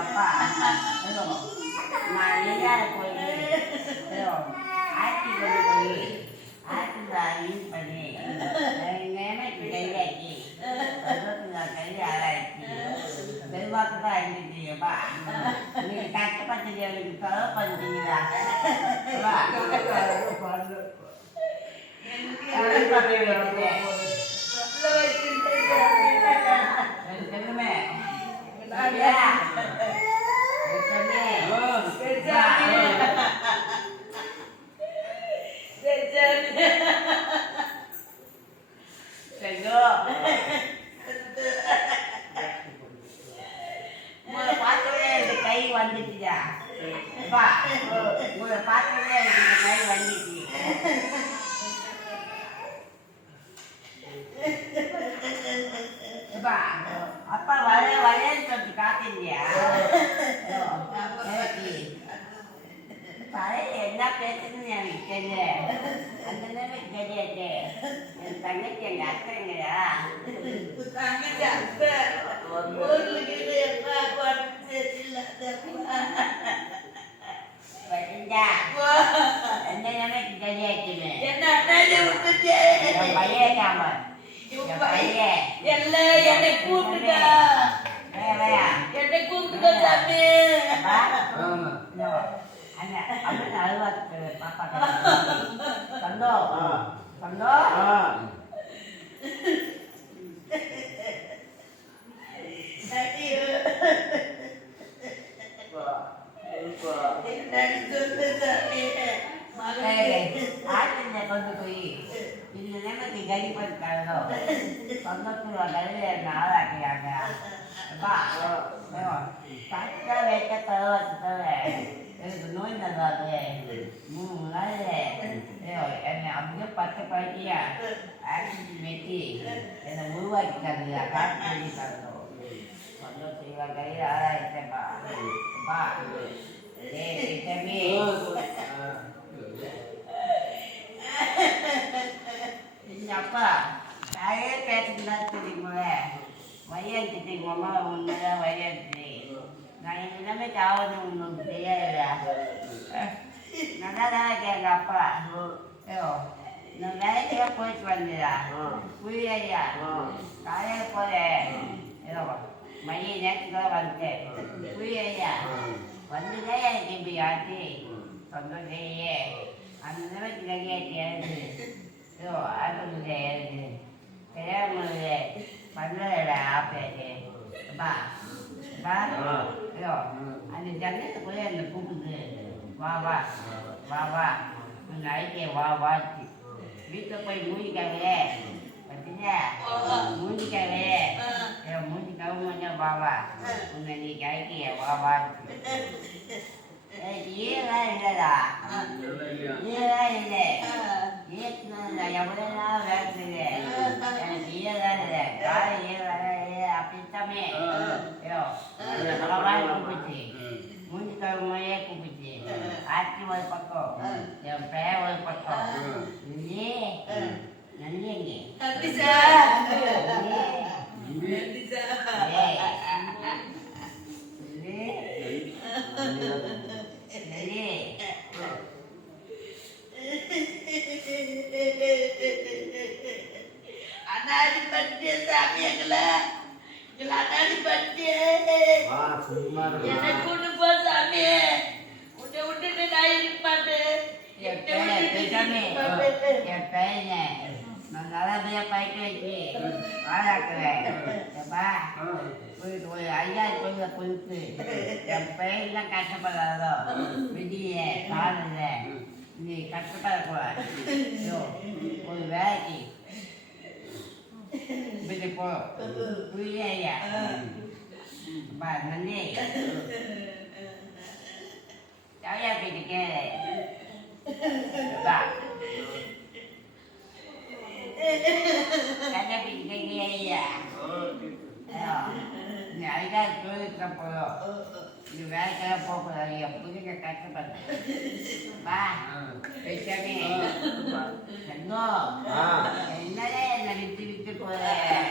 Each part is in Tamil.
அப்பா நான் எங்கேயாவது போய் ஆட்சி கொண்டு போய் ஆட்சி யூஸ் பண்ணி நேமைக்கு கையாக்கி கை ஆராய்ச்சி செல்வாக்கு தான் அழிஞ்சிட்டீங்கப்பா நீங்க கஷ்டப்பட்டு எனக்கு செலவு பண்ணிட்டீங்களா கை வந்துச்சுயா உங்களை பார்த்ததே எனக்கு கை வந்துச்சு அப்பா வரையன்னு சொல்லி காத்தீங்கயா என்ன பேசுன்னு எனக்கு தெரியல அந்த நேரம் தெரியாது என் தங்கச்சி எங்க அத்தைங்கயா தங்கச்சி அத்தை எந்த நேரம் தெரியாது என்ன பையன் என்னை கூப்பிட்டுக்க என்னை கூப்பிட்டுக்க சாமி அழுவாத்து பாப்பா சந்தோ சந்தோ கொண்டு போய் இந்த நேரத்துக்கு கடிப்படுத்தாங்களோ சொந்தத்துல கல்வி ஆளாக்கிறாங்க கரெக்டா வைக்க தருவாங்க எனக்கு நோய் நல்லாது 3 நாள் என்னை அப்படியே பச்சை பழக்கியா ஆக்சிஜன் வச்சு என்னை உருவாக்கிட்டாங்க காட்டு பண்ணிட்டாங்களோ சந்தோஷம் கையில் ஆளாயிட்டேன்ப்பா தம்பி அப்பா நிறைய பேசுனா தெரியுமா வயல்ட்டு எங்கள் அம்மா ஒன்றுதான் வயல்ட்டு நான் எல்லாமே தாவது உங்களுக்கு தெரியாதுடா நல்லா தானே கேட்க அப்பா நான் வேலைக்கெல்லாம் போயிட்டு வந்ததா புரியாதியா காலையில் போகிறேன் ஏதோ மதிய நேரத்துக்குலாம் வந்துட்டேன் புரியாதியா வந்துதான் எனக்கு இப்படி ஆச்சு சந்தோஷையே அந்த நேரத்துக்கு கையாச்சு ஏதோ ஆட்டோவில் ஏறுது தெரியாம பண்ணலடா ஆப்பேக்கு ஏதோ அந்த ஜன்னத்துக்குள்ளே அந்த கூப்பிடுது வா வா வா வா உங்க ஐக்கிய வா வாச்சு வீட்டில் போய் மூஞ்சிக்காவே பார்த்தீங்க மூஞ்சிக்காவே மூஞ்சி கவுங்க வா வா உங்க நீ ஐக்கிய வா வாச்சு ஈரலாம் இல்லைடா ஈரலாம் இல்லை ஈரத்துனா எவ்வளோ நாள் வேலை செய்யுது எனக்கு ஈரலாம் இல்லை காலை ஈரலாம் அப்படித்தாமே ஐயோ பலவாய் கூப்பிச்சு மூஞ்சி கவுமையே கூப்பிச்சு ஆட்சி ஒரு பக்கம் என் பெயர் ஒரு பக்கம் இல்லையே நன்றிங்க அண்ணாடி பட்டிய சாமி எங்களை அண்ணாடி பட்டிய என்னை கூட்டு போ சாமி உன்னை விட்டுட்டு நான் இருப்பாட்டேன் என் பையனை நான் நல்லபடியா பயிக்க வச்சு வாழாக்குறேன் ஒரு 5000 கொஞ்சம் கொடுத்து என் பையன்லாம் கஷ்டப்படாதோ விதிய காலில் நீ கஷ்டப்படக்கூடாது ஒரு வேலைக்கு இப்படி போ புரியா நன்றி யாரையா போயிட்டு கேளு கண்ணை போயிட்டு கேட்க வேலைக்கா தொழிலுக்கு போதும் நீ வேலைக்கெல்லாம் போகக்கூடாது என் புதுக்க கஷ்டப்படுறேன் வா பேசாமே என்னடே என்னை விட்டு விட்டு போறேன்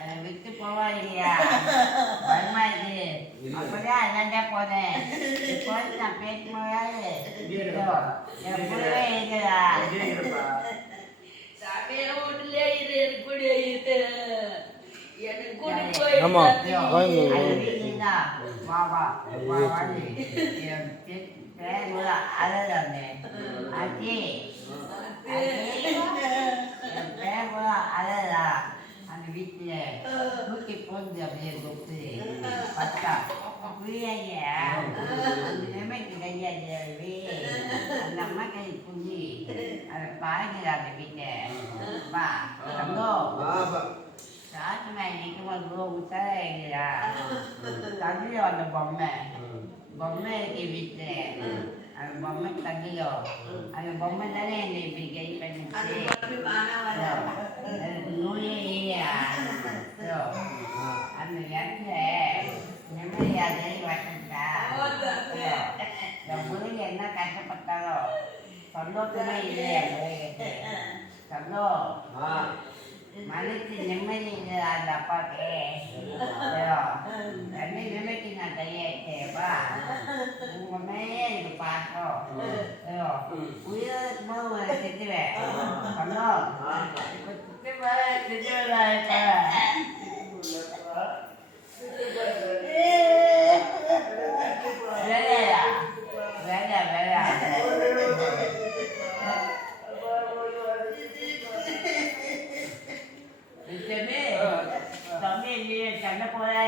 என்னை விட்டு போவாதீங்கயா பயமா இருக்கு அப்படியே அண்ணாண்டே போனேன் இப்போ நான் பேசும்போது என் புள்ளவே இருக்குதா ஆமா அந்த வீட்டுல தூக்கி போகுது அப்படியே கொத்து பத்தா புரியாங்க அந்த நிலைமைக்கு கிடையாது அந்த அம்மா கை புரிஞ்சு அதை பாருங்க அந்த வீட்டை வா சாத்துமா இன்னைக்கு உத்தரா தண்ணியில வந்த பொம்மை இருக்கு வீட்டில் அந்த பொம்மை தண்ணியோ அந்த பொம்மை தானே என்னை இப்படி கை பண்ணிச்சு நூலே இல்லையா அந்த இடத்துல நிம்மதியாக வட்டா என் முருகை என்ன கஷ்டப்பட்டாலோ சந்தோஷமே இல்லையா முருகை சந்தோஷம் மனசு நிம்மதி இல்லை அந்த அப்பாவுக்கு ரெண்டு நிலைக்கு நான் கையாயிட்டேப்பா உங்க மேலே எனக்கு பார்த்தோம் உயிருக்கு போது ஒரு திட்டுவேன் சொன்னோம் இப்போ வேலையா வேலை சண்டை போதா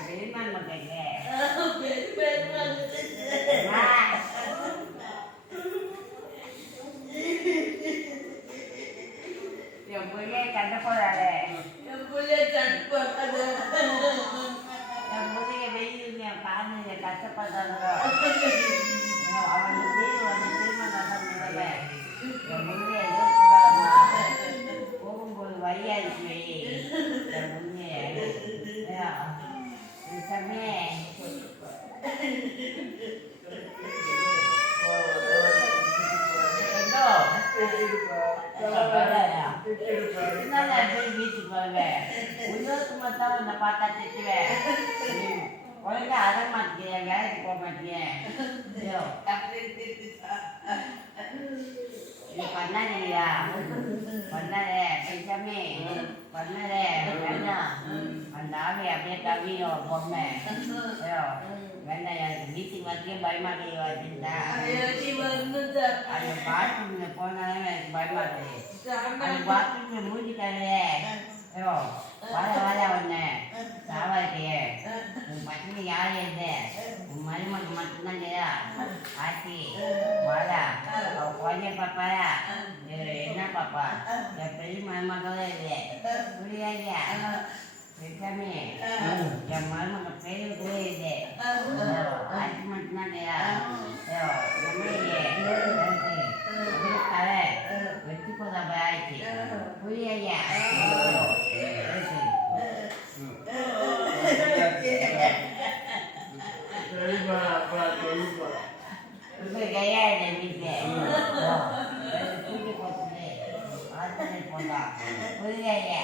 பெரியமான் மக்கள் என் பிள்ளைய சண்டை போதாதே என் பிள்ளைய வெயில் என் காலையில கஷ்டப்படுறாங்களோ அவனுக்கு வீடு வந்து திருமணம் என் பிள்ளைய போகும்போது வழியா இருக்கு வீட்டுக்கு வருவேன் உன்னோருக்கு மட்டும் உன்னை பார்த்தா திட்டுவேன் ஒழுங்கா அட மாட்டேன் வேலைக்கு போக மாட்டேன் நீ பண்ணாதீங்களா பண்ணாதே பேசாமே பண்ணாதே வேண்டாம் அந்த ஆவி அப்படியே கவியும் பொம்மை வேண்டாம் எனக்கு வீட்டுக்கு வரைக்கும் பயமாட்டே வச்சுட்டா அந்த பாத்ரூம்ல போனாலும் எனக்கு பயமாட்டே அந்த பாத்ரூம்ல மூஞ்சிக்காதே வர ஒண்ணு சாவாட்டியே உன் பசங்க யார் எழுது உன் மருமக்கு மட்டும்தான் இல்லையா ஆச்சி வாடா அவ குழந்தைய பாப்பாரா என்ன பாப்பா என் பெரிய மருமக்களே இல்லை புரியாதியா பேசாமே என் மருமக பெரிய கூட இல்லை ஆச்சி மட்டும்தான் இல்லையா தலை வெற்றி போதா ஆயிடுச்சு புரியாதியா கையாடு வீட்டில் தூக்கி போட்டு ஆத்தனை போதா புரியாதியா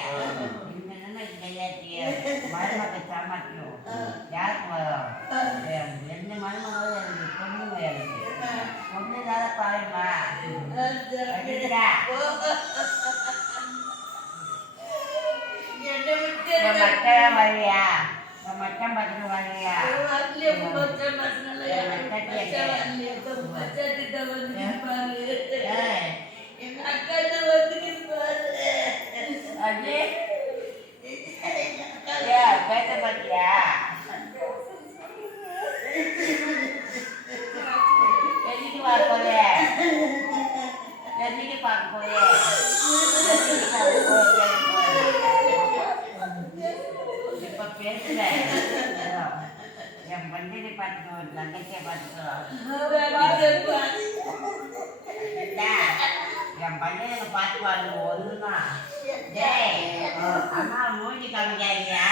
இந்த நிலைமைக்கு கையாட்டிய மருமக்கள் சாமாட்டியும் யாருக்கு வரும் எந்த மருமகளும் எனக்கு பொண்ணு எனக்கு பொண்ணுனால பாருமா மட்டம் வரையா மட்டம் பக்கம் வரையா பேச மாட்டியா எதுக்கு பார்க்க போற எதுக்கு பார்க்க போற இப்ப பேசுற என் பண்டிகை பார்த்துக்கோ தங்கச்சியை பார்த்துக்கோ என் பண்டிகை பார்த்து பாருங்க ஒண்ணுதான் அம்மா மூஞ்சி காமிக்காதியா